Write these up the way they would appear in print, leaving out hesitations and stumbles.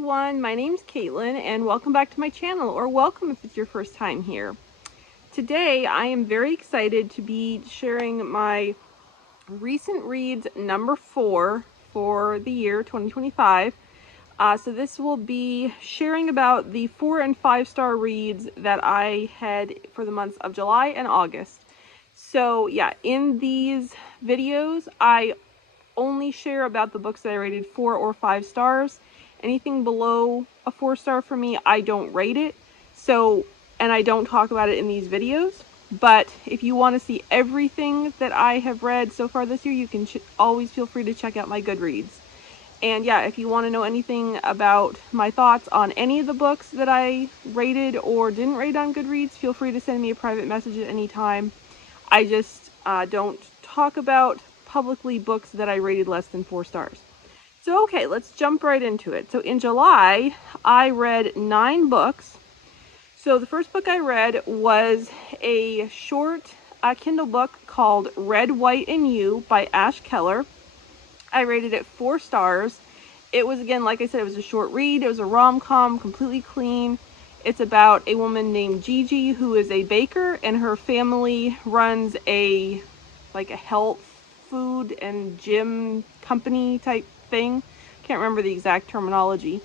everyone, my name's Caitlyn and welcome back to my channel, or welcome if it's your first time here. Today I am very excited to be sharing my recent reads number 4 for the year 2025. So this will be sharing about the 4 and 5 star reads that I had for the months of July and August. So yeah, in these videos I only share about the books that I rated 4 or 5 stars. Anything below a 4 star for me, I don't rate it. And I don't talk about it in these videos. But if you want to see everything that I have read so far this year, you can always feel free to check out my Goodreads. And yeah, if you want to know anything about my thoughts on any of the books that I rated or didn't rate on Goodreads, feel free to send me a private message at any time. I just don't talk about publicly books that I rated less than 4 stars. So okay, let's jump right into it. So in July, I read 9 books. So the first book I read was a short Kindle book called Red, White, and You by Ash Keller. I rated it 4 stars. It was, again, like I said, it was a short read. It was a rom-com, completely clean. It's about a woman named Gigi who is a baker, and her family runs a health, food, and gym company type thing. Can't remember the exact terminology.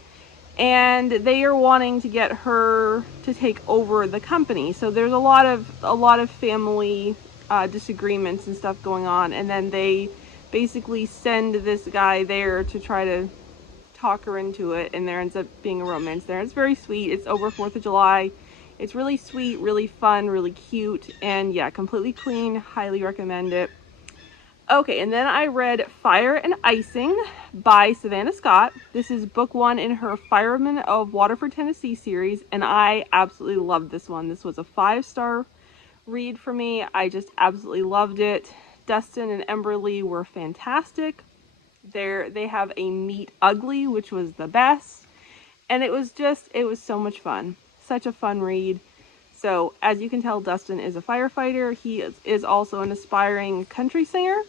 And they are wanting to get her to take over the company. So there's a lot of family disagreements and stuff going on, and then they basically send this guy there to try to talk her into it, and there ends up being a romance there. It's very sweet. It's over 4th of July. It's really sweet, really fun, really cute, and yeah, completely clean. Highly recommend it. Okay, and then I read Fire and Icing by Savannah Scott. This is book 1 in her Firemen of Waterford, Tennessee series, and I absolutely loved this one. This was a 5-star read for me. I just absolutely loved it. Dustin and Emberly were fantastic. They have a meet ugly, which was the best, and it was so much fun. Such a fun read. So as you can tell, Dustin is a firefighter. He is also an aspiring country singer.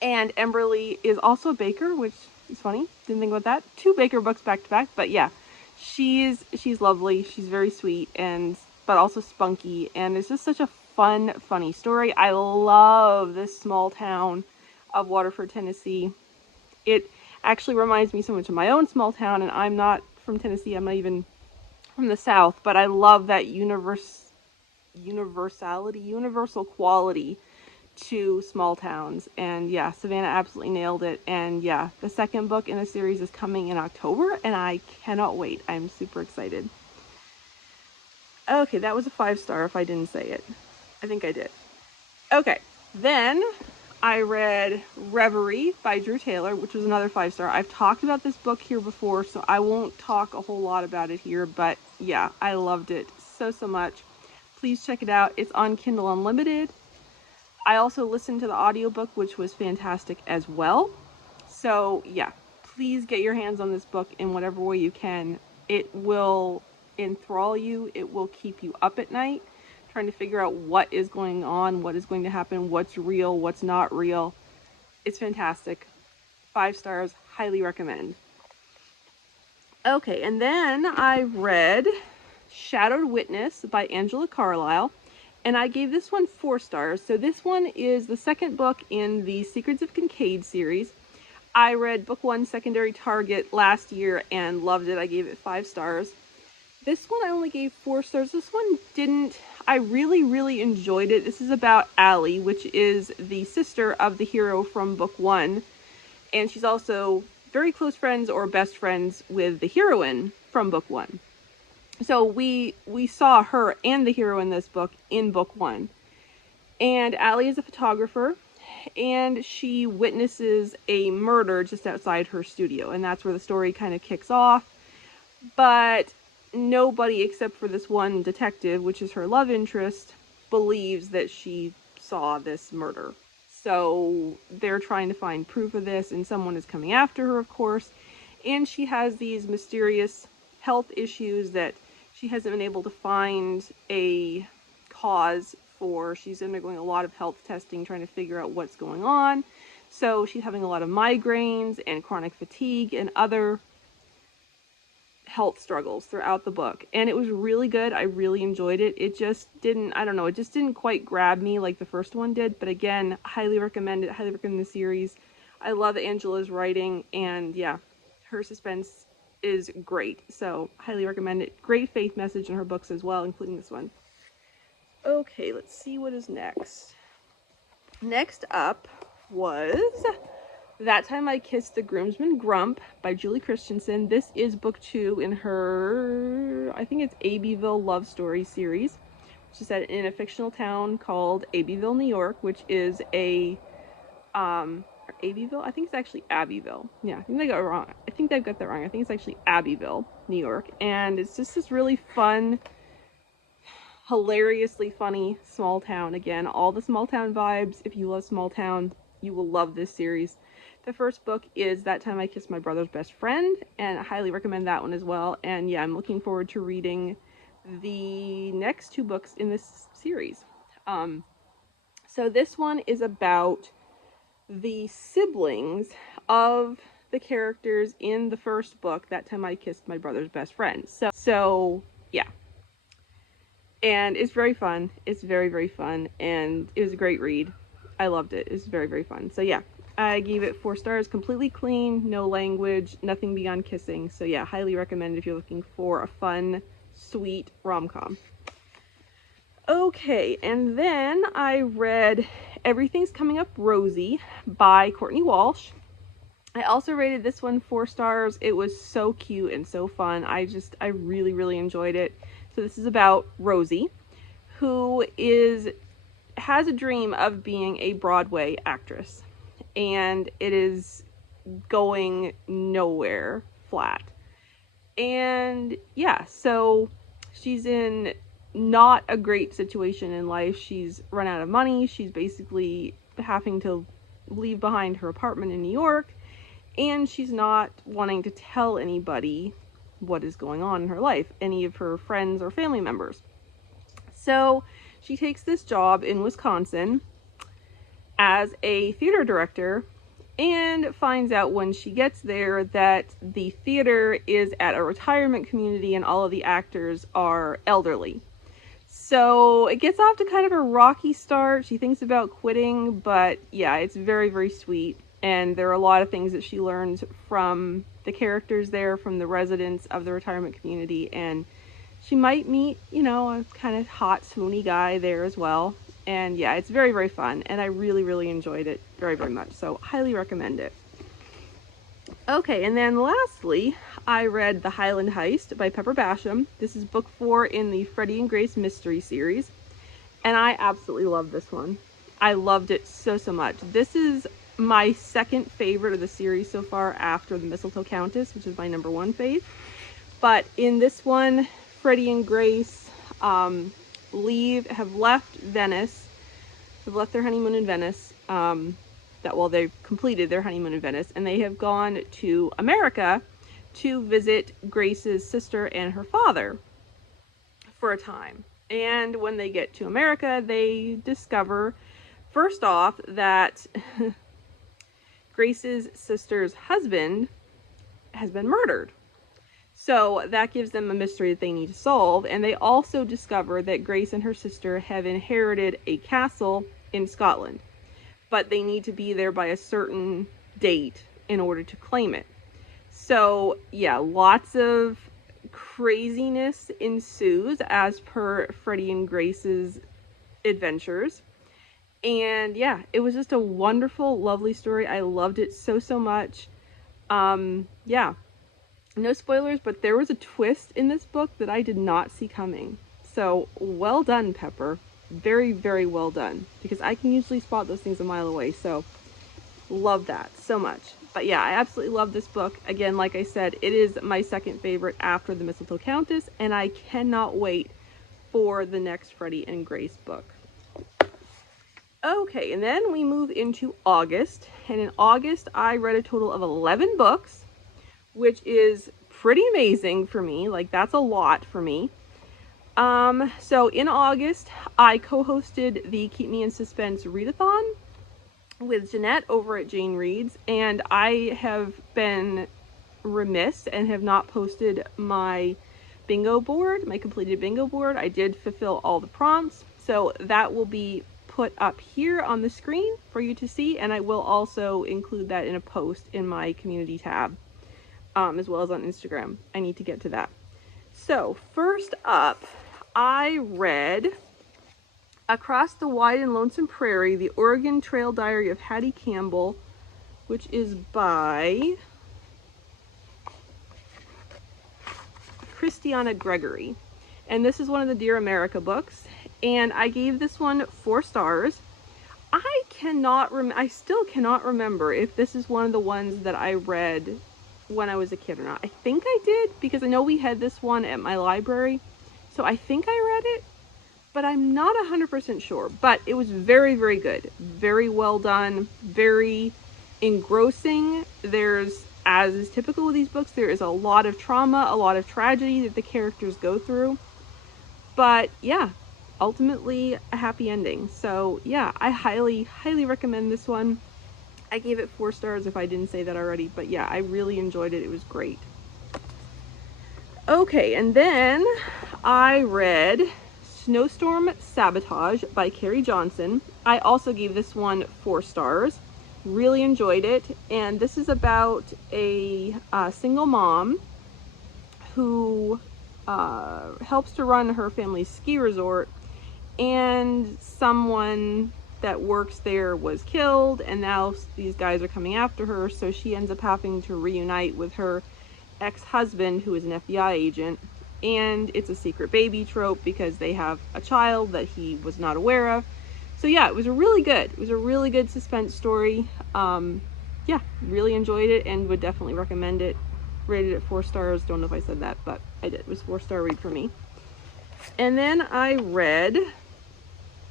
And Emberly is also a baker, which is funny. Didn't think about that. 2 baker books back to back, but yeah, she's lovely. She's very sweet but also spunky, and it's just such a fun, funny story. I love this small town of Waterford, Tennessee. It actually reminds me so much of my own small town, and I'm not from Tennessee. I'm not even from the South, but I love that universal quality to small towns. And yeah, Savannah absolutely nailed it. And yeah, the second book in the series is coming in October, and I cannot wait. I'm super excited. Okay, that was a 5-star if I didn't say it. I think I did. Okay, then I read Reverie by Drew Taylor, which was another 5-star. I've talked about this book here before, so I won't talk a whole lot about it here, but yeah, I loved it so much. Please check it out. It's on Kindle Unlimited. I also listened to the audiobook, which was fantastic as well. So yeah, please get your hands on this book in whatever way you can. It will enthrall you. It will keep you up at night, trying to figure out what is going on, what is going to happen, what's real, what's not real. It's fantastic. 5 stars, highly recommend. Okay, and then I read Shadowed Witness by Angela Carlisle. And I gave this one 4 stars. So this one is the second book in the Secrets of Kincaid series. I read book 1, Secondary Target, last year and loved it. I gave it 5 stars. This one I only gave 4 stars. This one didn't. I really enjoyed it. This is about Allie, which is the sister of the hero from book 1. And she's also very close friends or best friends with the heroine from book 1. So we saw her and the hero in this book in book 1. And Allie is a photographer, and she witnesses a murder just outside her studio, and that's where the story kind of kicks off. But nobody except for this one detective, which is her love interest, believes that she saw this murder. So they're trying to find proof of this, and someone is coming after her, of course. And she has these mysterious health issues that she hasn't been able to find a cause for. She's undergoing a lot of health testing, trying to figure out what's going on. So she's having a lot of migraines and chronic fatigue and other health struggles throughout the book, and it was really good. I really enjoyed it. It just didn't, I don't know, it just didn't quite grab me like the first one did, but again, highly recommend it, highly recommend the series. I love Angela's writing, and yeah, her suspense is great, so highly recommend it. Great faith message in her books as well, including this one. Okay, let's see what is next. Next up was That Time I Kissed the Groomsman, Grump by Julie Christianson. This is book 2 in her, I think it's Abbeville love story series, which is set in a fictional town called Abbeville, New York, which is a, Abbeville? I think it's actually Abbeville. Yeah, I think they got it wrong. I think they've got that wrong. I think it's actually Abbeville, New York. And it's just this really fun, hilariously funny small town. Again, all the small town vibes. If you love small town, you will love this series. The first book is That Time I Kissed My Brother's Best Friend, and I highly recommend that one as well. And yeah, I'm looking forward to reading the next 2 books in this series. So this one is about the siblings of the characters in the first book, That Time I Kissed My Brother's Best Friend. So yeah. And it's very fun. It's very, very fun. And it was a great read. I loved it. It's very, very fun. So yeah, I gave it 4 stars. Completely clean, no language, nothing beyond kissing. So yeah, highly recommend if you're looking for a fun, sweet rom-com. Okay, and then I read Everything's Coming Up Rosie by Courtney Walsh. I also rated this one 4 stars. It was so cute and so fun. I really, really enjoyed it. So this is about Rosie, who has a dream of being a Broadway actress, and it is going nowhere, flat. And yeah, so she's in not a great situation in life. She's run out of money. She's basically having to leave behind her apartment in New York, and she's not wanting to tell anybody what is going on in her life, any of her friends or family members. So she takes this job in Wisconsin as a theater director, and finds out when she gets there that the theater is at a retirement community and all of the actors are elderly. So it gets off to kind of a rocky start. She thinks about quitting, but yeah, it's very, very sweet. And there are a lot of things that she learns from the characters there, from the residents of the retirement community. And she might meet, you know, a kind of hot, swoony guy there as well. And yeah, it's very, very fun. And I really, really enjoyed it very, very much. So highly recommend it. Okay, and then lastly, I read The Highland Heist by Pepper Basham. This is book 4 in the Freddie and Grace mystery series. And I absolutely love this one. I loved it so, so much. This is my second favorite of the series so far after The Mistletoe Countess, which is my #1 fave. But in this one, Freddie and Grace have left Venice. They've left their honeymoon in Venice. They've completed their honeymoon in Venice, and they have gone to America to visit Grace's sister and her father for a time. And when they get to America, they discover, first off, that Grace's sister's husband has been murdered. So that gives them a mystery that they need to solve. And they also discover that Grace and her sister have inherited a castle in Scotland, but they need to be there by a certain date in order to claim it. So yeah, lots of craziness ensues as per Freddie and Grace's adventures. And yeah, it was just a wonderful, lovely story. I loved it so, so much. Yeah, no spoilers, but there was a twist in this book that I did not see coming. So well done, Pepper. Very, very well done, because I can usually spot those things a mile away. So love that so much. But yeah, I absolutely love this book. Again, like I said, it is my second favorite after The Mistletoe Countess, and I cannot wait for the next Freddie and Grace book. Okay, and then we move into August, and in August I read a total of 11 books, which is pretty amazing for me. Like, that's a lot for me. So in August, I co-hosted the Keep Me in Suspense readathon with Jeanette over at Jane Reads, and I have been remiss and have not posted my bingo board, my completed bingo board. I did fulfill all the prompts, so that will be put up here on the screen for you to see, and I will also include that in a post in my community tab, as well as on Instagram. I need to get to that. So first up, I read Across the Wide and Lonesome Prairie, The Oregon Trail Diary of Hattie Campbell, which is by Kristiana Gregory. And this is one of the Dear America books, and I gave this one 4 stars. I still cannot remember if this is one of the ones that I read when I was a kid or not. I think I did, because I know we had this one at my library, so I think I read it, but I'm not 100% sure. But it was very, very good. Very well done, very engrossing. There's, as is typical with these books, there is a lot of trauma, a lot of tragedy that the characters go through. But yeah, ultimately a happy ending. So yeah, I highly, highly recommend this one. I gave it 4 stars if I didn't say that already, but yeah, I really enjoyed it. It was great. Okay, and then I read Snowstorm, Sabotage by Carrie Johnson. I also gave this one 4 stars. Really enjoyed it, and this is about a single mom who helps to run her family's ski resort, and someone that works there was killed, and now these guys are coming after her, so she ends up having to reunite with her ex-husband, who is an FBI agent, and it's a secret baby trope because they have a child that he was not aware of. So yeah, it was really good. It was a really good suspense story. Yeah, really enjoyed it and would definitely recommend it. Rated it 4 stars. Don't know if I said that, but I did. It was 4-star read for me. And then I read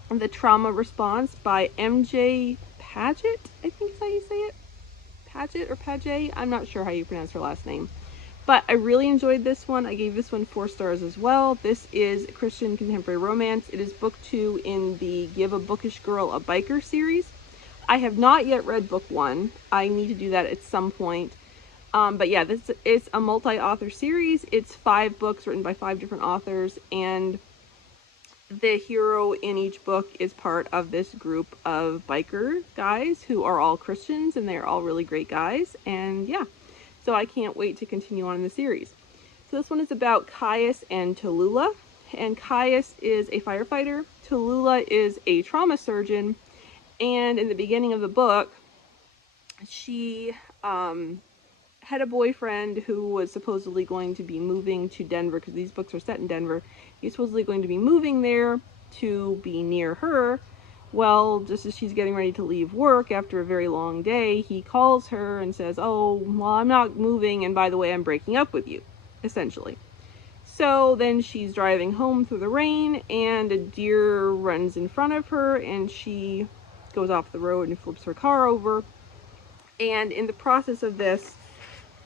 The Trauma Response by MJ Padgett, I think is how you say it. Padgett or Padgett? I'm not sure how you pronounce her last name. But I really enjoyed this one. I gave this one 4 stars as well. This is a Christian contemporary romance. It is book 2 in the Give a Bookish Girl a Biker series. I have not yet read book 1. I need to do that at some point. But yeah, this is a multi-author series. It's 5 books written by 5 different authors, and the hero in each book is part of this group of biker guys who are all Christians, and they're all really great guys. And yeah, so I can't wait to continue on in the series. So this one is about Caius and Tallulah, and Caius is a firefighter. Tallulah is a trauma surgeon, and in the beginning of the book, she had a boyfriend who was supposedly going to be moving to Denver, because these books are set in Denver. He's supposedly going to be moving there to be near her. Well, just as she's getting ready to leave work after a very long day, he calls her and says, "Oh, well, I'm not moving, and by the way, I'm breaking up with you," essentially. So then she's driving home through the rain, and a deer runs in front of her, and she goes off the road and flips her car over. And in the process of this,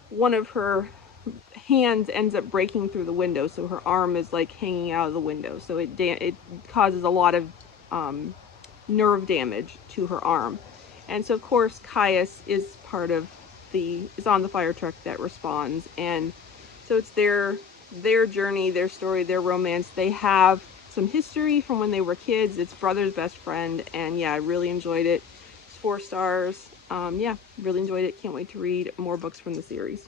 one of her hands ends up breaking through the window, so her arm is like hanging out of the window. So it causes a lot of nerve damage to her arm. And so of course Caius is on the fire truck that responds, and so it's their journey, their story, their romance. They have some history from when they were kids. It's brother's best friend, and yeah, I really enjoyed it. It's 4 stars. Yeah, really enjoyed it. Can't wait to read more books from the series.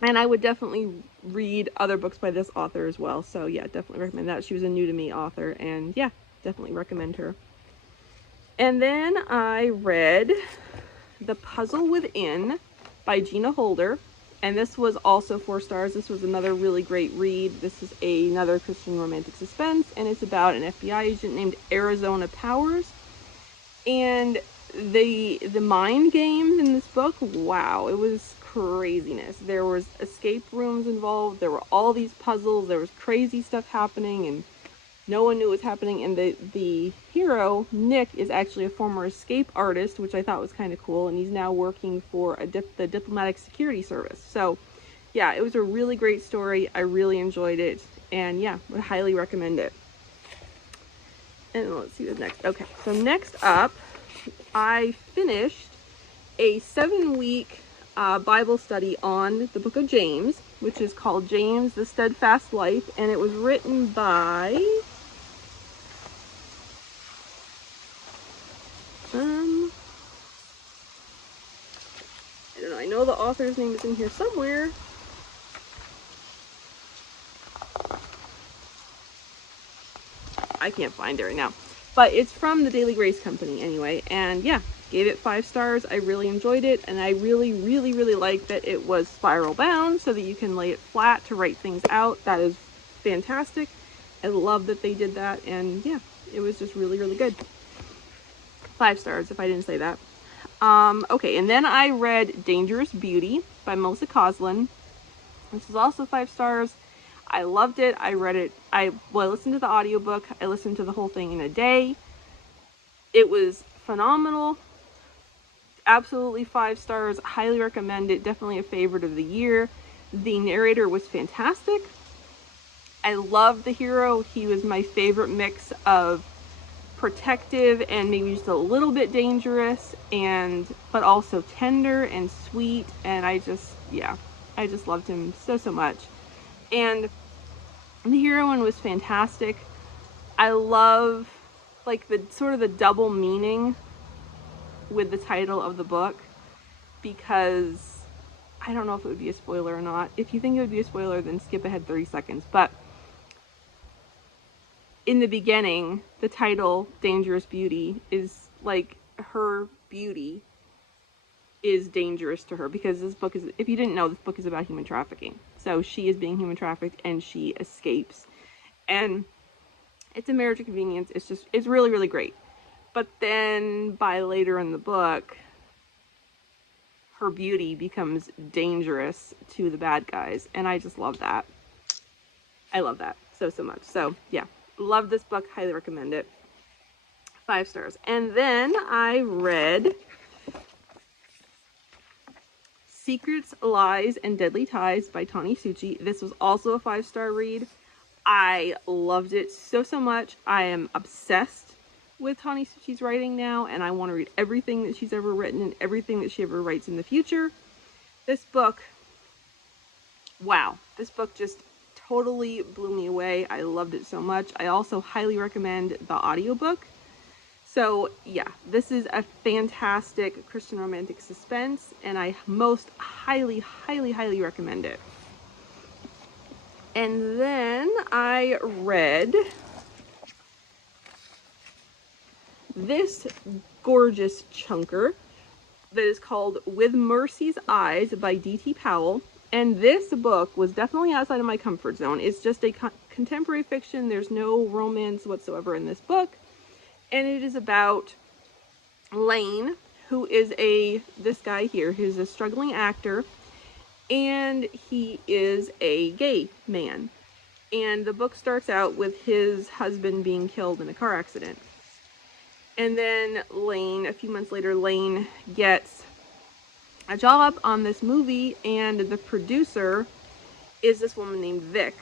And I would definitely read other books by this author as well. So yeah, definitely recommend that. She was a new to me author, and yeah, definitely recommend her. And then I read The Puzzle Within by Gina Holder, and this was also 4 stars. This was another really great read. This is another Christian romantic suspense, and it's about an FBI agent named Arizona Powers. And the mind games in this book, wow, it was craziness. There was escape rooms involved. There were all these puzzles. There was crazy stuff happening, and no one knew what was happening. And the hero, Nick, is actually a former escape artist, which I thought was kind of cool, and he's now working for the Diplomatic Security Service. So yeah, it was a really great story. I really enjoyed it, and yeah, would highly recommend it. And let's see what's next. Okay, so next up, I finished a 7-week Bible study on the book of James, which is called James, the Steadfast Life, and it was written by, I don't know, I know the author's name is in here somewhere. I can't find it right now, but it's from the Daily Grace Company anyway, and yeah, gave it 5 stars. I really enjoyed it, and I really like that it was spiral bound so that you can lay it flat to write things out. That is fantastic. I love that they did that, and yeah, it was just really good. 5 stars if I didn't say that. Okay, and then I read Dangerous Beauty by Melissa Koslin. This is also 5 stars. I loved it. I read it. I listened to the audiobook. I listened to the whole thing in a day. It was phenomenal. Absolutely 5 stars. Highly recommend it. Definitely a favorite of the year. The narrator was fantastic. I loved the hero. He was my favorite mix of protective and maybe just a little bit dangerous, but also tender and sweet, and I just loved him so much. And the heroine was fantastic. I love like the sort of the double meaning with the title of the book, because I don't know if it would be a spoiler or not. If you think it would be a spoiler, then skip ahead 30 seconds. But in the beginning, the title Dangerous Beauty is like her beauty is dangerous to her, because this book is, if you didn't know, this book is about human trafficking. So she is being human trafficked and she escapes, and it's a marriage of convenience. It's really great. But then by later in the book, her beauty becomes dangerous to the bad guys, and I just love that. I love that so much. So yeah, love this book. Highly recommend it. 5 stars. And then I read Secrets, Lies, and Deadly Ties by Tani Suchi. This was also a 5-star read. I loved it so much. I am obsessed with Tani Suchi's writing now, and I want to read everything that she's ever written and everything that she ever writes in the future. This book, wow, this book just totally blew me away. I loved it so much. I also highly recommend the audiobook. So yeah, this is a fantastic Christian romantic suspense, and I most highly recommend it. And then I read this gorgeous chunker that is called With Mercy's Eyes by D.T. Powell. And this book was definitely outside of my comfort zone. It's just a contemporary fiction. There's no romance whatsoever in this book. And it is about Lane, who is this guy here, who's a struggling actor, and he is a gay man. And the book starts out with his husband being killed in a car accident. And then Lane, a few months later, Lane gets a job on this movie, and the producer is this woman named Vic.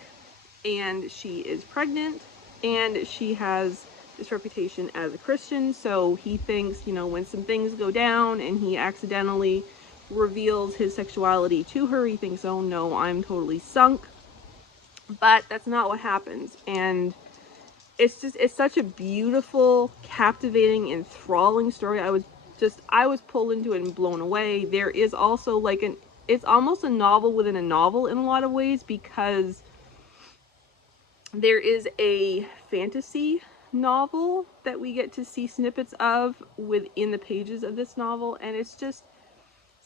And she is pregnant, and she has this reputation as a Christian, so he thinks, you know, when some things go down and he accidentally reveals his sexuality to her, he thinks, oh no, I'm totally sunk. But that's not what happens, and it's such a beautiful, captivating, enthralling story. I was pulled into it and blown away. There is also like it's almost a novel within a novel in a lot of ways, because there is a fantasy novel that we get to see snippets of within the pages of this novel, and it's just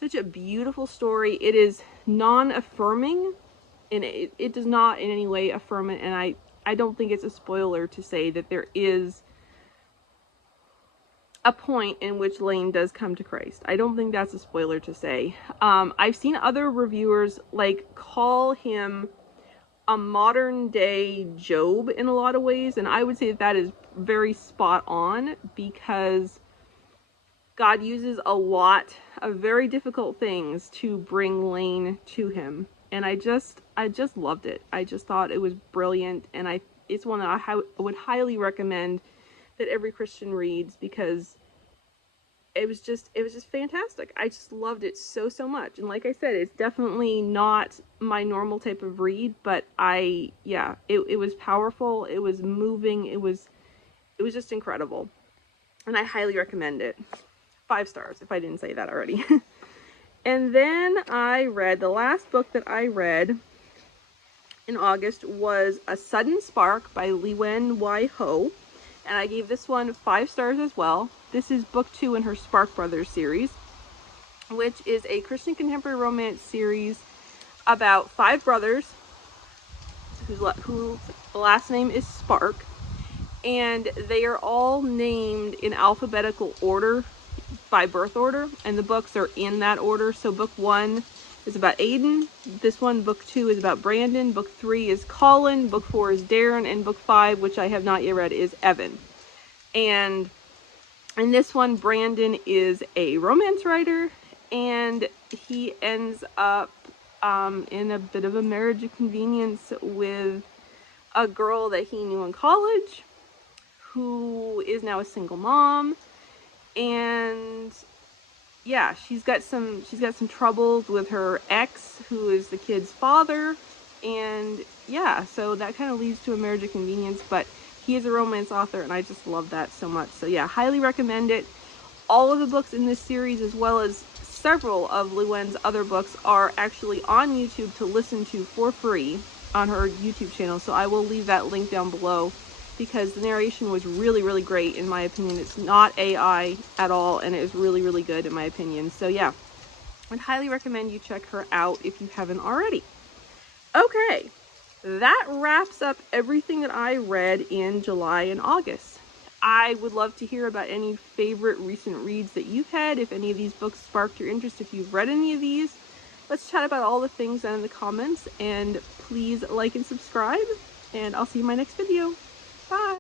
such a beautiful story. It is non-affirming, and it does not in any way affirm it, and I don't think it's a spoiler to say that there is a point in which Lane does come to Christ. I don't think that's a spoiler to say. I've seen other reviewers like call him a modern day Job in a lot of ways, and I would say that is very spot on, because God uses a lot of very difficult things to bring Lane to him, and I just loved it. I just thought it was brilliant, and it's one that I would highly recommend that every Christian reads, because it was just fantastic. I just loved it so much. And like I said, it's definitely not my normal type of read, but it was powerful, it was moving, it was just incredible. And I highly recommend it. 5 stars, if I didn't say that already. And then I read, the last book that I read in August was A Sudden Spark by Liwen Y. Ho. And I gave this one 5 stars as well. This is book 2 in her Spark Brothers series, which is a Christian contemporary romance series about 5 brothers whose last name is Spark. And they are all named in alphabetical order by birth order, and the books are in that order. So book 1 is about Aiden, this one, book 2 is about Brandon, book 3 is Colin, book 4 is Darren, and book 5, which I have not yet read, is Evan. And in this one, Brandon is a romance writer, and he ends up in a bit of a marriage of convenience with a girl that he knew in college, who is now a single mom. And yeah, she's got some troubles with her ex, who is the kid's father. And yeah, so that kind of leads to a marriage of convenience, but he is a romance author, and I just love that so much. So yeah, highly recommend it. All of the books in this series, as well as several of Liwen's other books, are actually on YouTube to listen to for free on her YouTube channel. So I will leave that link down below, because the narration was really great in my opinion. It's not AI at all, and it is really good in my opinion. So yeah, I'd highly recommend you check her out if you haven't already. Okay, that wraps up everything that I read in July and August. I would love to hear about any favorite recent reads that you've had, if any of these books sparked your interest, if you've read any of these. Let's chat about all the things down in the comments, and please like and subscribe, and I'll see you in my next video. Bye!